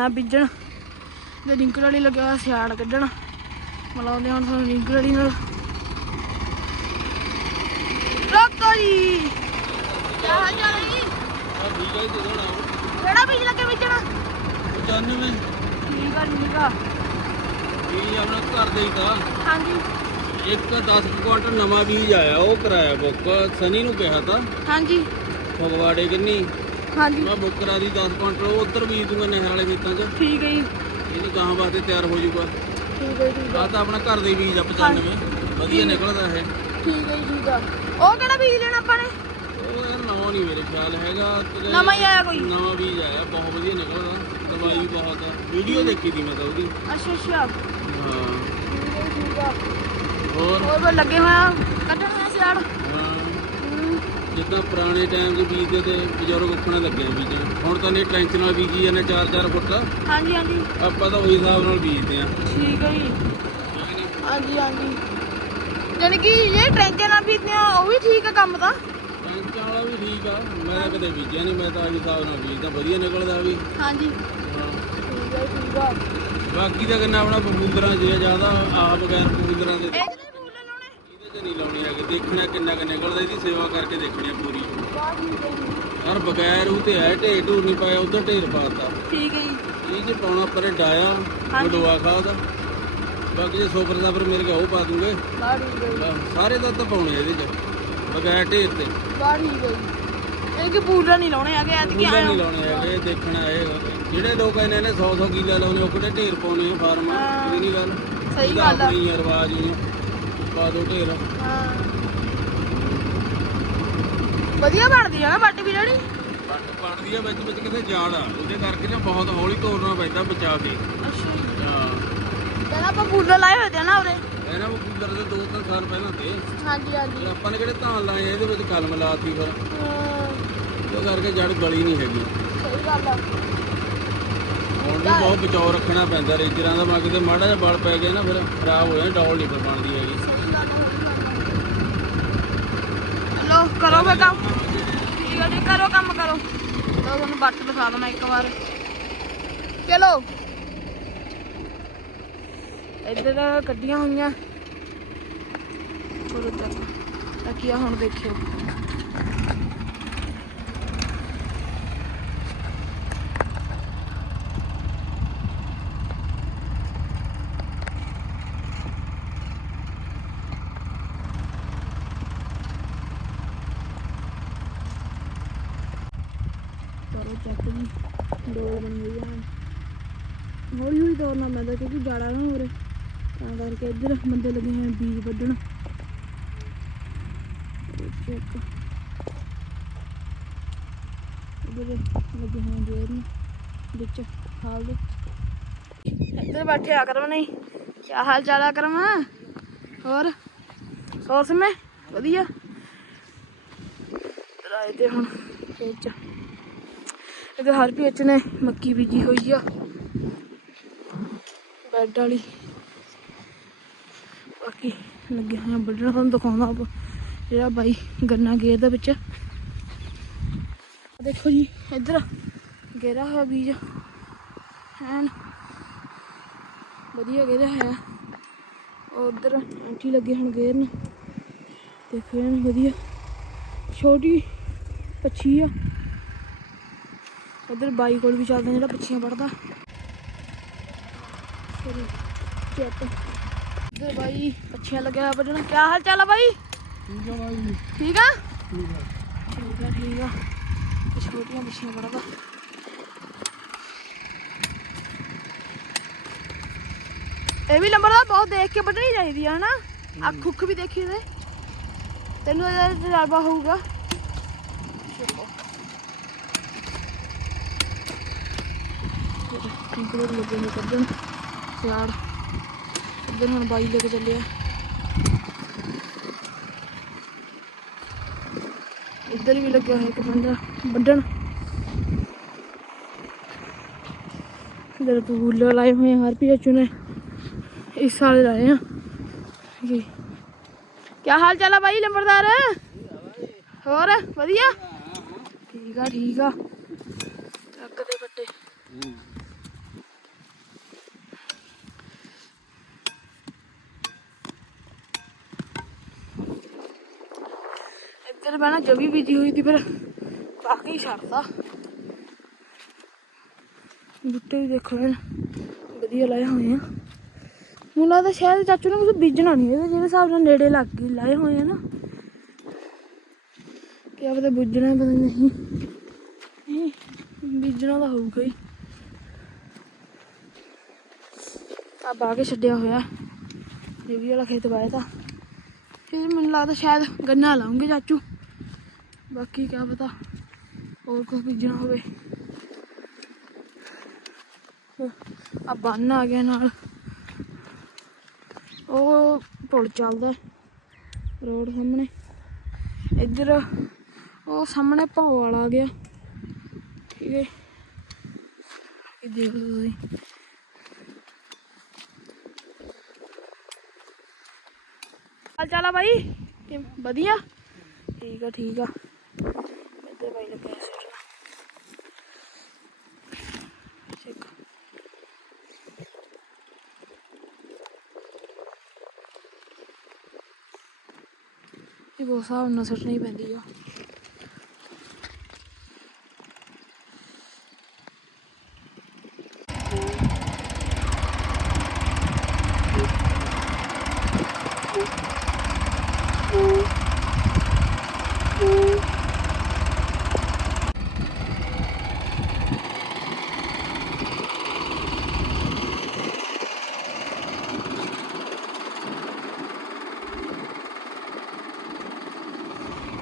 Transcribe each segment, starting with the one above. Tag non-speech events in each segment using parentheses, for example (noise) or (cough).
ਆ ਬੀਜਣ। ਤੇ ਰਿੰਕਲ ਵਾਲੀ ਲੱਗਿਆ ਹੋਇਆ ਸਿਆੜ ਕੱਢਣ। ਮਲਾਉਂਦੇ ਹੁਣ ਤੁਹਾਨੂੰ ਵਾਲੀ ਨਾਲ। ਰੋਕੋ ਜੀ। ਕਿਆ ਹਾਲ ਚਾਲ ਹੈ ਜੀ ਠੀਕ ਹੈ ਹੁਣ ਆਓ ਕਿਹੜਾ ਬੀਜ ਲੱਗੇ ਬੀਜਣ? 95 ਠੀਕ ਆ ਠੀਕ ਆ। ਬੀਜ ਆਪਣਾ ਘਰ ਦੇ ਹੀ ਤਾਂ। ਹਾਂਜੀ। ਇੱਕ 10 ਕੁਆਂਟਲ ਨਵਾਂ ਬੀਜ ਆਇਆ ਉਹ ਕਰਾਇਆ ਬੁੱਕ ਸਨੀ ਨੂੰ ਕਿਹਾ ਤਾਂ। ਹਾਂਜੀ। ਫਗਵਾੜੇ ਕਿੰਨੀ? ਹਾਂਜੀ। ਮੈਂ ਬੁੱਕ ਕਰਾ ਦੀ 10 ਕੁਆਂਟਲ ਉਹ ਉੱਧਰ ਬੀਜ ਦੂੰਗਾ ਨਹਿਰ ਵਾਲੇ ਖੇਤਾਂ 'ਚ। ਠੀਕ ਹੈ ਜੀ। ਇਹਨੂੰ ਗਾਹਾਂ ਵਾਸਤੇ ਤਿਆਰ ਹੋ ਜਾਊਗਾ। ਠੀਕ ਹੈ ਠੀਕ ਆ ਤਾਂ ਆਪਣਾ ਘਰ ਦੇ ਬੀਜ ਆ 95 ਵਧੀਆ ਨਿਕਲਦਾ ਇਹ। ਠੀਕ ਹੈ ਜੀ ਠੀਕ ਆ। ਉਹ ਕਿਹੜਾ ਬੀਜ ਲੈਣਾ ਆਪਾਂ ਨੇ? ਉਹ ਯਾਰ ਨਵਾਂ ਨਹੀਂ ਮੇਰੇ ਖਿਆਲ ਹੈਗਾ। ਨਵਾਂ ਹੀ ਆਇਆ ਕੋਈ? ਨਵਾਂ ਬੀਜ ਆਇਆ ਬਹੁਤ ਵਧੀਆ ਨਿਕਲਦਾ। ਦਵਾਈ ਬਹੁਤ ਆ। ਵੀਡੀਓ ਦੇਖੀ ਦੀ ਮੈਂ ਤਾਂ ਉਹਦੀ। ਅੱਛਾ ਅੱਛਾ। ਹਾਂ। ਠੀਕ ਹੈ ਜੀ, ਠੀਕ ਆ। ਹੋਰ? ਲੱਗੇ ਹੋਇਆ ਕੱਢਣ ਹੋਇਆ ਸਿਆੜ ਹਾਂ ਹੂੰ, ਜਿੱਦਾਂ ਪੁਰਾਣੇ ਟਾਈਮ 'ਚ ਬੀਜਦੇ ਤੇ ਬਜ਼ੁਰਗ ਉੱਖਣਾ ਲੱਗੇ ਆ ਬੀਜਣ ਹੁਣ ਤਾਂ ਨੇ ਟ੍ਰੈਂਚ ਨਾਲ ਬੀਜੀ ਜਾਂਦੇ 4-4 ਫੁੱਟ। ਹਾਂਜੀ ਹਾਂਜੀ। ਆਪਾਂ ਤਾਂ ਉਹੀ ਹਿਸਾਬ ਨਾਲ ਬੀਜਦੇ ਆ ਠੀਕ ਹੈ ਜੀ। ਹਾਂਜੀ ਹਾਂਜੀ। ਜਾਣੀ ਕਿ ਇਹ ਟ੍ਰੈਂਚਰ ਨਾਲ ਬੀਜਦੇ ਆ ਉਹ ਵੀ ਠੀਕ ਆ ਕੰਮ ਤਾਂ? ਟ੍ਰੈਂਚ ਵਾਲਾ ਵੀ ਠੀਕ ਆ ਮੈਂ ਤਾਂ ਕਦੇ ਬੀਜਿਆ ਨਹੀਂ ਮੈਂ ਤਾਂ ਉਹੀ ਹਿਸਾਬ ਨਾਲ ਬੀਜਦਾ ਵਧੀਆ ਨਿਕਲਦਾ ਵੀ। ਹਾਂਜੀ। ਹਾਂ। ਠੀਕ ਹੈ ਠੀਕ ਆ। ਬਾਕੀ ਤਾਂ ਕਿੰਨਾ ਆਪਣਾ ਬਬੂਦਰਾਂ ਜੇ ਜ਼ਿਆਦਾ ਆ ਬਗੈਰ ਬਬੂਦਰਾਂ ਦੇ ਇਹ ਜਿਹੜੇ ਫੁੱਲ ਲਾਉਣੇ ਇਹਦੇ 'ਚ ਨਹੀਂ ਲਾਉਣੀ ਹੈਗੀ ਦੇਖਣਾ ਕਿੰਨਾ ਕੁ ਨਿਕਲਦਾ ਇਹਦੀ ਸੇਵਾ ਕਰਕੇ ਦੇਖਣੀ ਆ ਪੂਰੀ। ਯਾਰ ਬਗੈਰ ਉਹ ਤੇ ਹੈ ਢੇਰ ਢੂਰ ਨਹੀਂ ਪਾਇਆ ਉਧਰ ਢੇਰ ਪਾਤਾ। ਠੀਕ ਹੈ ਜੀ। ਇਹ ਜੇ ਪਾਉਣਾ ਪਰੇ ਡਾਇਆ। ਗਡੋਆ ਖਾਦ ਬਾਕੀ ਜੇ ਸੋਪਰ ਸਾਪਰ ਮਿਲ ਗਿਆ ਉਹ ਪਾ ਦੂੰਗੇ। ਸਾਰੇ ਦਾ ਤਾਂ ਪਾਉਣੇ ਇਹਦੇ ਚ ਬਗੈਰ ਢੇਰ ਤੇ। ਇਹ ਕਿ ਪੂਰਾ ਨਹੀਂ ਲਾਉਣੇ ਹੈਗੇ ਐਤ ਕੀ ਬੁੱਲੇ ਆਇਆ ਨਹੀਂ ਲਾਉਣੇ ਹੈਗੇ ਦੇਖਣਾ ਜਿਹੜੇ ਲੋਕ ਇਹਨੇ ਨੇ 100 100 ਕਿੱਲਾ ਲਾਉਣੇ ਉਹ ਕਿਹੜੇ ਢੇਰ ਪਾਉਣੇ ਆ ਫਾਰਮ। ਇਹ ਨਹੀਂ ਗੱਲ। ਸਹੀ ਗੱਲ ਆ। ਆਪਣੀ ਹੀ ਰਿਵਾਜ ਹੀ ਆ। ਪਾ ਦੋ ਢੇਰ। ਹਾਂ। ਵਧੀਆ ਬਣਦੀ ਆ ਬਾਟੀ ਵੀ ਜਿਹੜੀ। ਪੜਦੀ ਆ ਵਿੱਚ ਵਿੱਚ ਕਿਤੇ ਜਾੜ ਆ। ਉਹਦੇ ਕਰਕੇ ਨਾ ਬਹੁਤ ਹੌਲੀ ਤੋੜਨਾ ਪੈਂਦਾ ਬਚਾ ਕੇ। ਅੱਛਾ ਜੀ। ਕਹਿੰਦਾ ਆਪਾਂ ਫੁੱਲ ਲਾਏ ਹੋਏ ਤੇ ਨਾ ਉਰੇ। ਇਹਨਾਂ ਨੂੰ ਕੂਲਰ ਦੇ 2-3 ਸਾਲ ਪਹਿਲਾਂ ਤੇ। ਹਾਂਜੀ ਹਾਂਜੀ। ਤੇ ਆਪਾਂ ਨੇ ਕਿਹੜੇ ਧਾਨ ਲਾਏ ਆ, ਇਹਦੇ ਵਿੱਚ ਕਲਮ ਲਾਤੀ ਫਿਰ। ਹਾਂ, ਉਹ ਕਰਕੇ ਜੜ ਗਲੀ ਨਹੀਂ ਹੈਗੀ। ਸਹੀ ਗੱਲ ਆ। ਹੁਣ ਵੀ ਬਹੁਤ ਬਚਾਓ ਰੱਖਣਾ ਪੈਂਦਾ ਰੇਜਰਾਂ ਦਾ ਮੱਗ ਤੇ ਮਾੜਾ ਜਿਹਾ ਬਲ ਪੈ ਗਿਆ ਨਾ ਫਿਰ ਖਰਾਬ ਹੋ ਜਾਣਾ ਡੌਲ ਨਹੀਂ ਫਿਰ ਬਣਦੀ ਹੈਗੀ। ਲੋ ਕਰੋ ਫੇ ਕੰਮ। ਜੀ, ਕਰੋ ਕੰਮ ਕਰੋ। ਲੋ ਤੁਹਾਨੂੰ ਬੱਟ ਦਿਖਾ ਦਵਾਂ ਇੱਕ ਵਾਰ। ਚਲੋ। ਇੱਧਰ ਕੱਢੀਆਂ ਹੋਈਆਂ। ਚਲੋ ਤਾਂ। ਕੀ ਹੁਣ ਦੇਖਿਓ ਕਰੋ ਚੱਕ ਜੀ ਦੋ ਬਣ ਗਈਆਂ ਹੌਲੀ ਹੌਲੀ ਤੋੜਨਾ ਪੈਂਦਾ ਕਿਉਂਕਿ ਜਾੜਾ ਨਾ ਉਰੇ, ਤਾਂ ਕਰਕੇ ਇੱਧਰ ਬੰਦੇ ਲੱਗੇ ਹੋਏ ਬੀਜ ਵੱਢਣ। ਚੈੱਕ। ਇੱਧਰ ਲੱਗੇ ਹੋਏ ਆ ਨੂੰ, ਵਿੱਚ, ਹਾਲ ਦੇ ਇੱਧਰ ਬੈਠੇ ਆ ਕਰਮ ਨਹੀਂ ਕੀ ਹਾਲ ਚਾਲ ਆ ਕਰਮ? ਹੋਰ? ਹੋਰ ਸਮੇ? ਵਧੀਆ। ਇੱਧਰ ਤੇ ਹੁਣ ਖੇਤ ਇਹਦੇ ਹਰ ਪੇਚ ਨੇ, ਮੱਕੀ ਬੀਜੀ ਹੋਈ ਆ। ਬੈੱਡ ਵਾਲੀ। ਬਾਕੀ ਲੱਗੇ ਹੋਏ ਆ ਵੱਢਣ ਤੁਹਾਨੂੰ ਦਿਖਾਉਂਦਾ ਆਪ। ਜਿਹੜਾ ਬਾਈ ਗੰਨਾ ਗੇਰਦਾ ਵਿੱਚ। ਦੇਖੋ ਜੀ, ਇੱਧਰ ਗੇਰਾ ਹੋਇਆ ਬੀਜ। ਐਨ ਵਧੀਆ ਗੇਰਾ ਹੈ ਉਧਰ ਆਂਟੀ ਲੱਗੇ ਹੁਣ ਗੇਰਨ ਦੇਖੋ ਐਨ ਵਧੀਆ। ਛੋਟੀ, ਪੱਛੀ ਆ। ਉਧਰ ਬਾਈ ਕੋਲ ਵੀ ਚੱਲਦਾ ਜਿਹੜਾ ਪਿੱਛੇ ਪੜਦਾ ਉਧਰ ਬਾਈ ਪੱਛੀਆਂ ਲੱਗਿਆ ਵੱਢਣ ਕੀ ਹਾਲ ਚਾਲ ਆ ਬਾਈ? ਠੀਕ ਆ ਬਾਈ। ਠੀਕ ਆ? ਠੀਕ ਆ। ਠੀਕ ਆ ਛੋਟੀਆਂ ਪਿੱਛੀਆਂ ਪੜਦਾ ਇਹ ਵੀ ਨੰਬਰ ਦਾ ਬਹੁਤ ਦੇਖ ਕੇ ਵੱਢਣੀ ਚਾਹੀਦੀ ਆ ਹਨਾ? ਆ ਖੁੱਖ ਵੀ ਦੇਖੀ ਤੇ ਤੈਨੂੰ ਇਹਦਾ ਤਜਰਬਾ ਹੋਊਗਾ। ਕੰਪਲੀਟ ਲੱਗੇ ਨੇ ਕੱਢਣ ਸਿਆੜ ਇੱਧਰ ਹੁਣ ਬਾਈ ਲੈ ਕੇ ਚੱਲਿਆ ਇੱਧਰ ਵੀ ਲੱਗਿਆ ਹੋਇਆ ਇੱਕ ਬੰਦਾ ਵੱਢਣ ਇੱਧਰ ਪੂਲੇ ਲਾਏ ਹੋਏ ਆ ਹਰ ਪੀ ਨੇ ਇਸ ਸਾਲ ਲਾਏ ਆ ਜੀ ਕੀ ਹਾਲ ਚਾਲ ਆ ਬਾਈ ਲੰਬੜਦਾਰ ਹੋਰ ਵਧੀਆ ਠੀਕ ਆ ਠੀਕ ਆ ਚੱਕ ਦੇ ਫੱਟੇ ਪਹਿਲਾਂ ਜਵੀ ਬੀਜੀ ਹੋਈ ਸੀ, ਫਿਰ ਬਾਕੀ ਛੱਡਦਾ ਬੁੱਟੇ ਵੀ ਦੇਖੋ ਐਨ ਵਧੀਆ ਲਾਏ ਹੋਏ ਆ। ਮੈਨੂੰ ਲੱਗਦਾ ਸ਼ਾਇਦ ਚਾਚੂ ਨੇ ਕੁਝ ਬੀਜਣਾ ਨਹੀਂ ਇਹਦੇ ਜਿਹੜੇ ਹਿਸਾਬ ਨਾਲ ਨੇੜੇ ਲੱਗ ਗਈ, ਲਾਏ ਹੋਏ ਆ ਨਾ। ਕਿਆ ਪਤਾ ਬੁੱਝਣਾ ਪਤਾ ਨਹੀਂ। ਬੀਜਣਾ ਤਾਂ ਹੋਊਗਾ ਹੀ। ਆ ਬਾ ਕੇ ਛੱਡਿਆ ਹੋਇਆ। ਇਹ ਵਾਲਾ ਖੇਤ ਵਾਇਆ ਤਾਂ। ਫਿਰ ਮੈਨੂੰ ਲੱਗਦਾ ਸ਼ਾਇਦ ਗੰਨਾ ਲਾਉਂਗੇ ਚਾਚੂ। ਬਾਕੀ ਕਿਆ ਪਤਾ ਹੋਰ ਕੁਝ ਬੀਜਣਾ ਹੋਵੇ। ਆ ਬੰਨ ਆ ਗਿਆ ਨਾਲ। ਉਹ ਪੁਲ ਚੱਲਦਾ ਰੋਡ ਸਾਹਮਣੇ। ਇੱਧਰ ਉਹ ਸਾਹਮਣੇ ਭਾਉ ਆ ਗਿਆ। ਠੀਕ ਹੈ। ਇਹ ਦੇਖ ਲਓ ਤੁਸੀਂ। ਹਾਲ ਚਾਲ ਆ ਬਾਈ? ਵਧੀਆ? ਠੀਕ ਆ ਠੀਕ ਆ। ਇੱਧਰ ਬਾਈ ਲੱਗੇ ਸਿਰ ਚੈੱਕ ਇਹ ਬਹੁਤ ਹਿਸਾਬ ਨਾਲ ਸੁੱਟਣੀ ਪੈਂਦੀ ਆ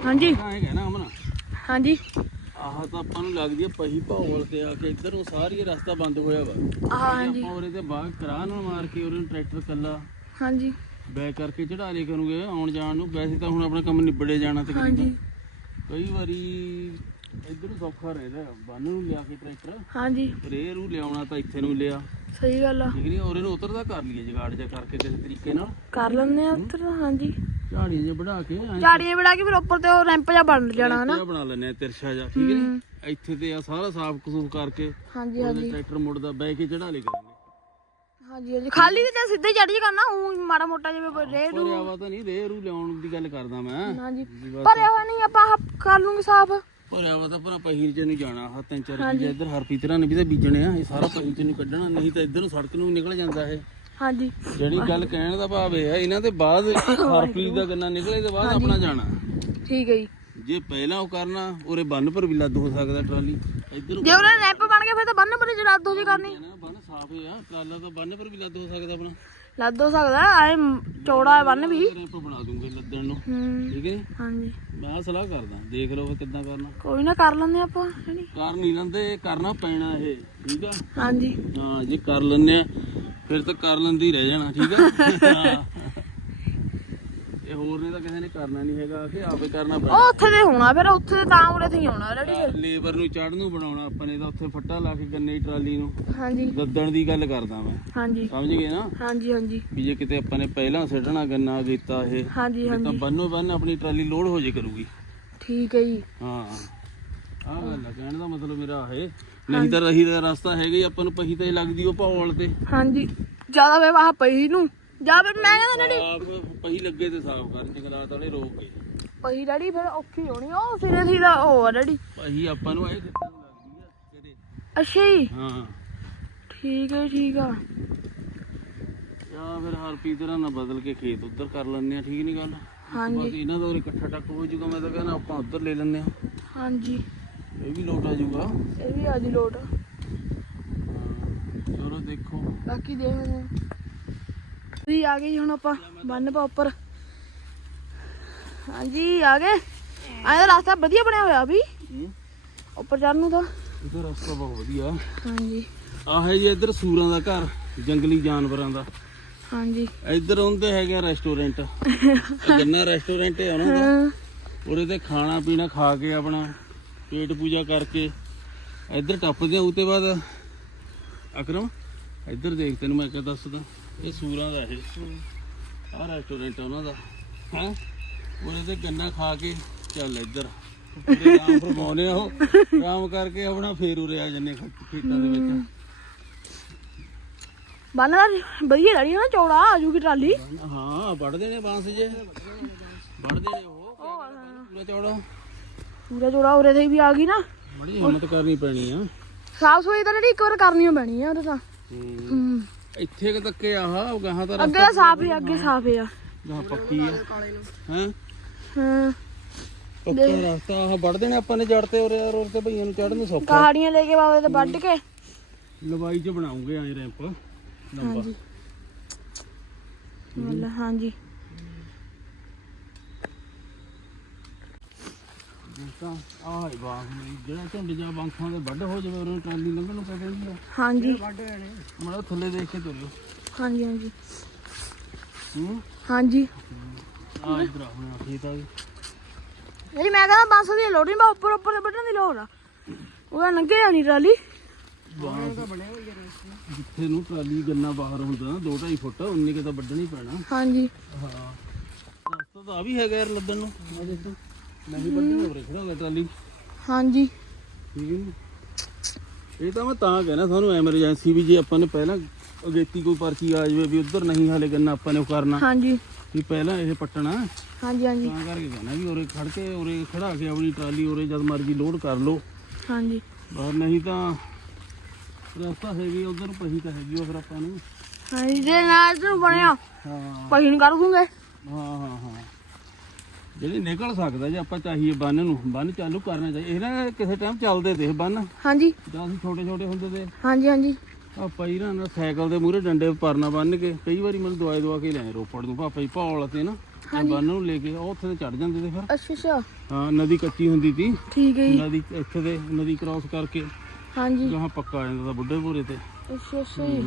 ਹਾਂਜੀ। ਤਾਂ ਇਹ ਕਹਿਣਾ ਅਮਨ। ਹਾਂਜੀ। ਆਹ ਤਾਂ ਆਪਾਂ ਨੂੰ ਲੱਗਦੀ ਆ ਪਹੀ ਭਾਵਲ ਤੇ ਆ ਕੇ ਇੱਧਰ ਸਾਰੀ ਰਸਤਾ ਬੰਦ ਹੋਇਆ ਵਾ। ਹਾਂਜੀ। ਆਪਾਂ ਉਰੇ ਤੇ ਬਾਗ ਕਰਾ ਨਾਲ ਮਾਰ ਕੇ ਉਰੇ ਨੂੰ ਟਰੈਕਟਰ ਕੱਲਾ। ਹਾਂਜੀ। ਬੈਕ ਕਰਕੇ ਚੜਾ ਲਿਆ ਕਰੂਗੇ ਆਉਣ ਜਾਣ ਨੂੰ। ਵੈਸੇ ਤਾਂ ਹੁਣ ਆਪਣਾ ਕੰਮ ਨਿਬੜੇ ਜਾਣਾ ਹਾਂਜੀ। ਤਕਰੀਬਨ ਕਈ ਵਾਰੀ ਇੱਧਰ ਸੌਖਾ ਰਹਿੰਦਾ ਬੰਨ ਨੂੰ ਲਿਆ ਕੇ ਟਰੈਕਟਰ। ਹਾਂਜੀ। ਰੇ ਨੂੰ ਲਿਆਉਣਾ ਤਾਂ ਇੱਥੇ ਨੂੰ ਲਿਆ। ਸਹੀ ਗੱਲ ਆ। ਠੀਕ ਨਹੀਂ ਉਰੇ ਨੂੰ ਉਤਰਦਾ ਕਰ ਲਈਏ ਜਗਾੜ ਜਾ ਕਰਕੇ ਕਿਸੇ ਤਰੀਕੇ ਨਾਲ। ਕਰ ਲੈਂਦੇ ਆ ਉੱਧਰ ਹਾਂਜੀ। ਝਾੜੀਆਂ ਜੇ ਵੜਾ ਕੇ ਐਂ ਝਾੜੀਆਂ ਬਣਾ ਕੇ ਫਿਰ ਉੱਪਰ ਤੇ ਉਹ ਰੈਂਪ ਜਿਹਾ ਬਣ ਜਾਣਾ ਹਨਾ ਜਿਹਾ ਬਣਾ ਲੈਨੇ ਆ ਤਿਰਛਾ ਜਾ ਠੀਕ ਨਹੀਂ ਇੱਥੇ ਤੇ ਆ ਸਾਰਾ ਸਾਫ਼ ਕਸੂਫ ਕਰਕੇ ਹਾਂਜੀ ਉਹਦੇ ਹਾਂਜੀ। ਟਰੈਕਟਰ ਮੁੜਦਾ ਬੈ ਕੇ ਚੜਾ ਲੇ ਕਰਾਂਗੇ। ਹਾਂਜੀ ਹਾਂਜੀ। ਖਾਲੀ ਤੇ ਜਾਂ ਸਿੱਧੇ ਚੜ ਜੀ ਕਰਨਾ ਉਹ ਮਾੜਾ ਮੋਟਾ ਜਿਵੇਂ ਰੇ ਪਰ ਆਵਾ ਤਾਂ ਨਹੀਂ ਰੇ ਰੂ ਲਿਆਉਣ ਦੀ ਗੱਲ ਕਰਦਾ ਮੈਂ। ਹਾਂਜੀ। ਵੀ ਬਸ। ਪਰ ਇਹ ਨਹੀਂ ਆਪਾਂ ਆਹ ਕਰ ਲੂੰਗੇ ਸਾਫ਼। ਪਰ ਆਵਾ ਤਾਂ ਭਰਾ ਪਹੀਰ ਚ ਨੂੰ ਜਾਣਾ ਆਹ ਤਿੰਨ ਚਾਰ ਚੀਜ਼ਾਂ ਇੱਧਰ ਹਰਪੀਤ ਰਾਂ ਨੇ ਵੀ ਤਾਂ ਬੀਜਣੇ ਆ ਇਹ ਸਾਰਾ ਪਹੀਰ ਚ ਨੂੰ ਕੱਢਣਾ ਨਹੀਂ ਤਾਂ ਇੱਧਰ ਨੂੰ ਸੜਕ ਨੂੰ ਨਿਕਲ ਜਾਂਦਾ ਇਹ। ਹਾਂਜੀ। ਜਿਹੜੀ ਗੱਲ ਕਹਿਣ ਦਾ ਭਾਵ ਇਹ ਹੈ ਇਹਨਾਂ ਦੇ ਬਾਅਦ ਹਰਪੀਤ ਦਾ ਗੰਨਾ ਨਿਕਲੇ ਤੇ ਬਾਅਦ ਆਪਣਾ ਜਾਣਾ। ਠੀਕ ਹੈ ਜੀ। ਜੇ ਪਹਿਲਾਂ ਉਹ ਕਰਨਾ ਉਰੇ ਬੰਨ ਪਰ ਵੀ ਲੱਦ ਹੋ ਸਕਦਾ ਟਰਾਲੀ। ਇੱਧਰ ਜੇ ਉਹਨੇ ਰੈਂਪ ਬਣ ਗਿਆ ਫਿਰ ਤਾਂ ਬੰਨ ਬਰੇ ਜਰਾ ਦੋ ਜੀ ਕਰਨੀ। ਬੰਨ ਸਾਫ਼ ਹੈ ਆ ਟਰਾਲਾ ਤਾਂ ਬੰਨ ਪਰ ਵੀ ਲੱਦ ਹੋ ਸਕਦਾ ਆਪਣਾ। ਲੱਦ ਹੋ ਸਕਦਾ ਐ ਚੌੜਾ ਹੈ ਬੰਨ ਵੀ। ਰੈਂਪ ਬਣਾ ਦੂੰਗੇ ਲੱਦਣ ਨੂੰ। ਹੂੰ। ਠੀਕ ਹੈ? ਹਾਂਜੀ। ਮੈਂ ਸਲਾਹ ਕਰਦਾ ਦੇਖ ਲਓ ਕਿੱਦਾਂ ਕਰਨਾ। ਕੋਈ ਨਾ ਕਰ ਲੈਂਦੇ ਆਪਾਂ ਕਰ ਨਹੀਂ ਲੈਂਦੇ ਕਰਨਾ ਪੈਣਾ ਇਹ ਠੀਕ ਆ? ਹਾਂਜੀ। ਹਾਂ ਜੇ ਕਰ ਲੈਂਦੇ ਆ ਫਿਰ ਤਾਂ ਕਰ ਲੈਂਦੇ ਰਹਿ ਜਾਣਾ ਠੀਕ ਆ? ਹਾਂ। ਇਹ ਹੋਰ ਨੇ ਤਾਂ ਕਿਸੇ ਨੇ ਕਰਨਾ ਨਹੀਂ ਹੈਗਾ ਕਿ ਆਪੇ ਕਰਨਾ ਪੈਣਾ। ਉਹ ਉੱਥੇ ਤੇ ਹੋਣਾ ਫਿਰ ਉੱਥੇ ਤਾਂ ਉਰੇ ਤੇ ਹੀ ਆਉਣਾ ਰੈਡੀ ਫਿਰ। ਲੇਬਰ ਨੂੰ ਚੜ੍ਹ ਨੂੰ ਬਣਾਉਣਾ ਆਪਾਂ ਨੇ ਤਾਂ ਉੱਥੇ ਫੱਟਾ ਲਾ ਕੇ ਗੰਨੇ ਦੀ ਟਰਾਲੀ ਨੂੰ। ਹਾਂਜੀ। ਦੱਦਣ ਦੀ ਗੱਲ ਕਰਦਾ ਮੈਂ। ਹਾਂਜੀ। ਸਮਝ ਗਏ ਨਾ? ਹਾਂਜੀ ਹਾਂਜੀ। ਵੀ ਜੇ ਕਿਤੇ ਆਪਾਂ ਨੇ ਪਹਿਲਾਂ ਛੱਡਣਾ ਗੰਨਾ ਕੀਤਾ ਇਹ ਹਾਂਜੀ ਤਾਂ ਹਾਂਜੀ ਬੰਨੋ ਬੰਨ ਆਪਣੀ ਟਰਾਲੀ ਲੋਡ ਹੋ ਜੇ ਕਰੂਗੀ। ਠੀਕ ਹੈ ਜੀ। ਹਾਂ। ਆਹ ਗੱਲ ਆ ਕਹਿਣ ਦਾ ਮਤਲਬ ਮੇਰਾ ਇਹ ਨਹੀਂ ਤਾਂ ਰਹੀ ਦਾ ਰਸਤਾ ਹੈਗਾ ਹੀ ਆਪਾਂ ਨੂੰ ਪਹੀ ਤੇ ਲੱਗਦੀ ਉਹ ਭੌਲ ਤੇ। ਹਾਂਜੀ ਜ਼ਿਆਦਾ ਵੇ ਆਹ ਪਈ ਨੂੰ। ਜਾਂ ਫਿਰ ਮੈਂ ਕਹਿੰਦਾ ਡੈਡੀ ਆਪ ਪਹੀ ਲੱਗੇ ਤੇ ਸਾਫ਼ ਕਰ ਜੰਗਲਾਤ ਵਾਲੇ ਰੋਕ ਗਏ। ਪਈ ਡੈਡੀ ਫਿਰ ਔਖੀ ਹੋਣੀ ਉਹ ਸਿਰੇ ਸੀ ਦਾ ਉਹ ਆ ਡੈਡੀ। ਪਹੀ ਆਪਾਂ ਨੂੰ ਇਹ ਨੂੰ ਲੱਗਦੀ ਆ ਤੇਰੇ ਅੱਛਾ ਜੀ। ਹਾਂ। ਠੀਕ ਹੈ ਠੀਕ ਆ। ਜਾਂ ਫਿਰ ਹਰਪੀਤ ਤਰ੍ਹਾਂ ਨਾ ਬਦਲ ਕੇ ਖੇਤ ਉੱਧਰ ਕਰ ਲੈਂਦੇ ਆ ਠੀਕ ਨਹੀਂ ਗੱਲ? ਹਾਂਜੀ। ਬਸ ਇਹਨਾਂ ਦਾ ਉਰੇ ਇਕੱਠਾ ਟੱਕ ਹੋ ਜਾਊਗਾ ਮੈਂ ਤਾਂ ਕਹਿੰਦਾ ਆਪਾਂ ਉੱਧਰ ਲੈ ਲੈਂਦੇ ਆ। ਹਾਂਜੀ। ਇਹ ਵੀ ਲੋਟ ਆ ਜਾਊਗਾ। ਇਹ ਵੀ ਆ ਜੀ ਲੋਟ। ਚਲੋ ਦੇਖੋ। ਬਾਕੀ ਦੇਖਦੇ ਹਾਂ। ਵੀ ਆ ਗਏ ਜੀ ਹੁਣ ਆਪਾਂ ਬੰਨ ਪਾ ਉੱਪਰ। ਹਾਂਜੀ ਆ ਗਏ? ਆਹ ਰਸਤਾ ਵਧੀਆ ਬਣਿਆ ਹੋਇਆ ਵੀ। ਉੱਪਰ ਚੜਨ ਨੂੰ ਤਾਂ। ਇਹਦਾ ਰਸਤਾ ਬਹੁਤ ਵਧੀਆ। ਹਾਂਜੀ। ਆਹ ਹੈ ਜੀ ਇੱਧਰ ਸੂਰਾਂ ਦਾ ਘਰ ਜੰਗਲੀ ਜਾਨਵਰਾਂ ਦਾ। ਹਾਂਜੀ। ਇੱਧਰ ਹੁੰਦੇ ਹੈਗੇ ਰੈਸਟੋਰੈਂਟ। (laughs) ਗੰਨਾ ਰੈਸਟੋਰੈਂਟ ਹੈ ਉਹਨਾਂ ਦਾ। ਉਹਦੇ ਤੇ ਖਾਣਾ ਪੀਣਾ ਖਾ ਕੇ ਆਪਣਾ ਪੇਟ ਪੂਜਾ ਕਰਕੇ ਇੱਧਰ ਟੱਪਦੇ ਆ ਉਹ ਤੇ ਬਾਅਦ ਅਕਰਮ ਇੱਧਰ ਦੇਖ ਤੈਨੂੰ ਮੈਂ ਕਿਹਾ ਦੱਸਦਾ ਇਹ ਸੂਰਾਂ ਦਾ ਇਹ। ਆਹ ਰੈਸਟੋਰੈਂਟ ਆ ਉਹਨਾਂ ਦਾ ਹਾਂ? ਉਹਦੇ ਤੇ ਗੰਨਾ ਖਾ ਕੇ ਚੱਲ ਇੱਧਰ। ਫਰਮਾਉਨੇ ਆ ਉਹ ਆਰਾਮ ਕਰਕੇ ਆਪਣਾ ਫੇਰ ਉਰੇ ਆ ਜੰਨੇ ਖੇਤਾਂ ਦੇ ਵਿੱਚ। ਬੰਨ ਵਧੀਆ ਲੜੀ ਨਾ ਚੌੜਾ ਆ ਜੂਗੀ ਟਰਾਲੀ। ਹਾਂ ਵੱਢਦੇ ਨੇ ਬਾਂਸ ਜੇ। ਵੱਢਦੇ ਨੇ ਉਹ। ਪੂਰਾ ਚੌੜਾ। ਪੂਰਾ ਜੋੜਾ ਉਰੇ ਤੇ ਵੀ ਆ ਗਈ ਨਾ। ਬੜੀ ਹਿੰਮਤ ਕਰਨੀ ਪੈਣੀ ਆ। ਸਾਫ਼ ਸਫ਼ਾਈ ਤਾਂ ਜਿਹੜੀ ਇੱਕ ਵਾਰ ਕਰਨੀ ਓ ਪੈਣੀ ਆ ਉਹਦੇ ਤਾਂ। ਹੂੰ। ਇੱਥੇ ਕਿ ਤੱਕੇ ਆਹ ਗਾਹਾਂ ਤਾਂ ਅੱਗੇ ਤਾਂ ਸਾਫ਼ ਹੀ ਅੱਗੇ ਸਾਫ਼ ਹੀ ਆ। ਗਾਹਾਂ ਪੱਕੀ ਆ। ਹੈ? ਹਾਂ। ਪੱਕਾ ਰਸਤਾ ਆਹ ਵੜ ਦੇਣੇ ਆਪਾਂ ਨੇ ਜੜ ਤੇ ਉਰੇ ਰੋਡ ਤੇ ਭਈਆਂ ਨੂੰ ਚੜਨ ਨੂੰ ਸੌਖਾ। ਕਹਾੜੀਆਂ ਲੈ ਕੇ ਬਾਬੇ ਤੇ ਵੱਢ ਕੇ। ਲਵਾਈ ਚ ਬਣਾਉਂਗੇ ਐ ਰੈਂਪ ਲੰਬਾ। ਹਾਂਜੀ। ਮਤਲਬ ਹਾਂਜੀ। ਤਾਂ ਆਹ ਹੀ ਬਾਗ ਨੇ। ਜਿਹੜਾ ਝੁੰਡ ਜਾ ਬਾਂਖਾਂ ਦੇ ਵੱਢ ਹੋ ਜਾਵੇ ਉਹਨੂੰ ਟਰਾਲੀ ਲੰਘਣ ਨੂੰ ਪੈ ਜਾਂਦੀ ਆ। ਹਾਂਜੀ। ਮੜਾ ਥੱਲੇ ਦੇਖ ਕੇ ਤੁਰਿਓ। ਹਾਂਜੀ ਹਾਂਜੀ। ਹੂੰ ਹਾਂਜੀ। ਆ ਇਧਰ ਆ ਹੁਣ ਆ ਜਿਹੜੀ ਮੈਂ ਕਹਿੰਦਾ ਬਾਂਸ ਦੀ ਲੋੜ ਨਹੀਂ ਬਾ ਉੱਪਰ ਉੱਪਰ ਦੇ ਵੱਢਣ ਦੀ ਲੋੜ ਆ। ਉਹਦਾ ਨੰਗੇ ਆਣੀ ਟਰਾਲੀ। ਜਿੱਥੇ ਨੂੰ ਟਰਾਲੀ ਗੰਨਾ ਬਾਹਰ ਹੁੰਦਾ 2.5 ਫੁੱਟ ਕਿ ਤਾਂ ਵੱਢਣਾ ਹੀ ਪੈਣਾ। ਹਾਂਜੀ। ਹਾਂ। ਰਸਤਾ ਤਾਂ ਆ ਵੀ ਹੈਗਾ ਯਾਰ ਲੱਦਣ ਨੂੰ। ਆ ਦੇਖੋ। ਨਹੀਂ ਟਰਾਲੀ। ਹਾਂਜੀ। ਠੀਕ ਹੈ ਜੀ। ਇਹ ਤਾਂ ਮੈਂ ਤਾਂ ਕਹਿਣਾ ਤੁਹਾਨੂੰ ਐਮਰਜੈਂਸੀ ਵੀ ਜੇ ਆਪਾਂ ਨੇ ਪਹਿਲਾਂ ਅਗੇਤੀ ਕੋਈ ਪਰਚੀ ਆ ਜਾਵੇ ਵੀ ਉਧਰ ਨਹੀਂ ਹਾਲੇ ਗੰਨਾ ਆਪਾਂ ਨੇ ਉਹ ਕਰਨਾ। ਹਾਂਜੀ। ਵੀ ਪਹਿਲਾਂ ਇਹ ਪੱਟਣਾ। ਹਾਂਜੀ ਹਾਂਜੀ। ਤਾਂ ਕਰਕੇ ਕਹਿਣਾ ਵੀ ਉਰੇ ਖੜ ਕੇ ਉਰੇ ਖੜਾ ਕੇ ਆਪਣੀ ਟਰਾਲੀ ਉਰੇ ਜਦ ਮਰਜ਼ੀ ਲੋਡ ਕਰ ਲਓ। ਹਾਂਜੀ। ਬਾਹਰ ਨਹੀਂ ਤਾਂ ਰਸਤਾ ਹੈਗੀ ਉਧਰ ਨੂੰ ਪਹੀ ਤਾਂ ਹੈਗੀ ਉਹ ਫਿਰ ਆਪਾਂ ਨੂੰ। ਹਾਂਜੀ ਨਾਲ ਬਣਿਆ। ਹਾਂ। ਕਰ ਦੂੰਗੇ। ਹਾਂ ਹਾਂ ਹਾਂ। ਜਿਹੜੀ ਨਿਕਲ ਸਕਦਾ ਜੇ ਆਪਾਂ ਚਾਹੀਏ ਬੰਨ ਨੂੰ ਬੰਨ ਚਾਲੂ ਕਰਨਾ ਚਾਹੀਏ। ਇਹ ਨਾ ਕਿਸੇ ਟਾਈਮ ਚੱਲਦੇ ਤੇ ਇਹ ਬੰਨ। ਹਾਂਜੀ। ਜਦੋਂ ਅਸੀਂ ਛੋਟੇ ਛੋਟੇ ਹੁੰਦੇ ਤੇ। ਹਾਂਜੀ ਹਾਂਜੀ। ਪਾਪਾ ਜੀ ਨਾ ਸਾਈਕਲ ਦੇ ਮੂਹਰੇ ਡੰਡੇ ਪਰਨਾ ਬੰਨ ਕੇ ਕਈ ਵਾਰੀ ਮੈਨੂੰ ਦਵਾਈ ਦਵਾ ਕੇ ਲੈ ਰੋਪੜ ਨੂੰ ਪਾਪਾ ਜੀ ਭੌਲ ਤੇ ਨਾ ਬੰਨ ਨੂੰ ਲੈ ਕੇ ਉਹ ਉੱਥੇ ਤੇ ਚੜ ਜਾਂਦੇ ਤੇ ਫਿਰ। ਅੱਛਾ ਅੱਛਾ। ਹਾਂ ਨਦੀ ਕੱਚੀ ਹੁੰਦੀ ਸੀ ਠੀਕ ਹੈ ਜੀ। ਨਦੀ ਇੱਥੇ ਦੇ ਨਦੀ ਕ੍ਰਾਸ ਕਰਕੇ। ਹਾਂਜੀ। ਜਹਾਂ ਪੱਕਾ ਆ ਜਾਂਦਾ ਤਾ ਬੁੱਢੇ ਭੋਰੇ ਤੇ। ਅੱਛਾ ਅੱਛਾ। ਜੀ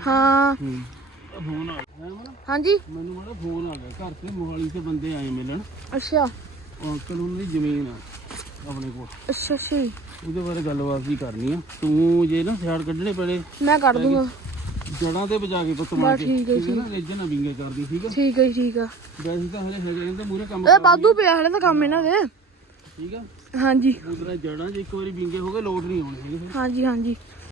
ਹਾਂ। ਹੂੰ। ਫੋਨ ਆ ਗਿਆ। ਹੈਂ ਮਨਾ? ਹਾਂਜੀ। ਮੈਨੂੰ ਮਾੜਾ ਫੋਨ ਆ ਗਿਆ। ਘਰ ਤੇ ਮੋਹਾਲੀ ਤੇ ਬੰਦੇ ਆਏ ਮਿਲਣ। ਅੱਛਾ। ਉਹ ਅੰਕਲ ਉਹਨਾਂ ਦੀ ਜ਼ਮੀਨ ਆ ਆਪਣੇ ਕੋਲ। ਅੱਛਾ ਅੱਛਾ ਜੀ। ਉਹਦੇ ਬਾਰੇ ਗੱਲਬਾਤ ਵੀ ਕਰਨੀ ਆ। ਤੂੰ ਜੇ ਨਾ ਸਿਆੜ ਕੱਢਣੇ ਪੈਣੇ ਮੈਂ ਕੱਢ ਦੂੰਗਾ। ਜੜਾਂ ਤੇ ਬਜਾ ਕੇ ਪੁੱਤ ਮਾਰ ਬਸ ਕੇ। ਠੀਕ ਹੈ, ਠੀਕ ਹੈ ਨਾ? ਰੇਜਨ ਨਾ ਵਿੰਗੇ ਕਰਦੀ ਠੀਕ ਆ ਠੀਕ ਹੈ ਜੀ, ਠੀਕ ਆ ਵੈਸੇ ਤਾਂ ਹਲੇ ਹੈਗੇ ਇਹਦੇ ਮੂਰੇ ਕੰਮ ਇਹ ਬਾਦੂ ਪਿਆ ਹਲੇ ਤਾਂ ਕੰਮ ਇਹਨਾਂ ਦੇ। ਠੀਕ ਆ ਹਾਂਜੀ। ਉਹਦਾ ਜੜਾਂ ਜੇ ਇੱਕ ਵਾਰੀ ਵਿੰਗੇ ਹੋ ਗਏ ਲੋਡ ਨਹੀਂ ਆਉਣੇ ਹੈਗੇ ਫਿਰ। ਹਾਂਜੀ ਹਾਂਜੀ।